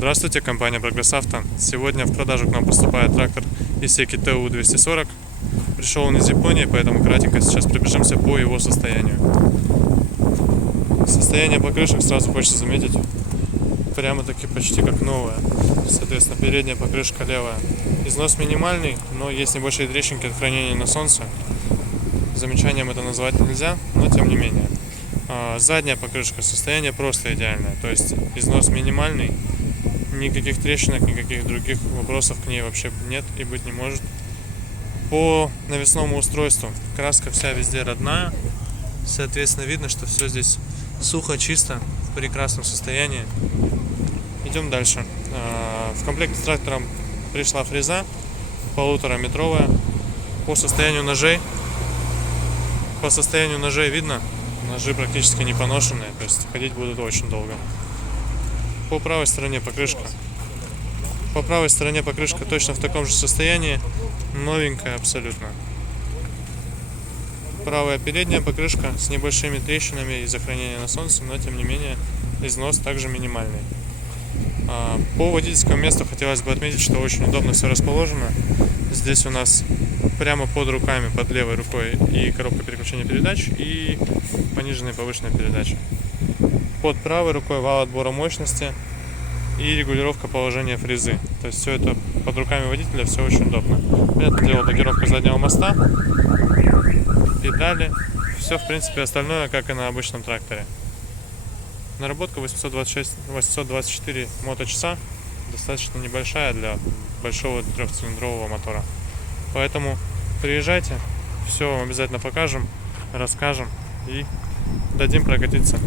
Здравствуйте, компания Прогресс Авто. Сегодня в продажу к нам поступает трактор Исеки ТУ-240. Пришел он из Японии, поэтому кратенько сейчас пробежимся по его состоянию. Состояние покрышек сразу хочется заметить прямо-таки почти как новое. Соответственно, передняя покрышка левая. Износ минимальный, но есть небольшие трещинки от хранения на солнце. Замечанием это назвать нельзя, но тем не менее. Задняя покрышка, состояние просто идеальное, то есть износ минимальный, никаких трещинок, никаких других вопросов к ней вообще нет и быть не может. По навесному устройству краска вся везде родная, соответственно видно, что все здесь сухо, чисто, в прекрасном состоянии. Идем дальше. В комплекте с трактором пришла фреза 1,5-метровая. По состоянию ножей видно, ножи практически не поношенные, то есть ходить будут очень долго. По правой стороне покрышка точно в таком же состоянии, новенькая абсолютно. Правая передняя покрышка с небольшими трещинами из-за хранения на солнце, но тем не менее износ также минимальный. По водительскому месту хотелось бы отметить, что очень удобно все расположено. Здесь у нас прямо под руками, под левой рукой и коробка переключения передач, и пониженная и повышенная передача. Под правой рукой вал отбора мощности и регулировка положения фрезы. То есть все это под руками водителя, все очень удобно. Понятное дело, блокировка заднего моста, педали, все в принципе остальное, как и на обычном тракторе. Наработка 824 моточаса, достаточно небольшая для большого трехцилиндрового мотора. Поэтому приезжайте, все вам обязательно покажем, расскажем и дадим прокатиться.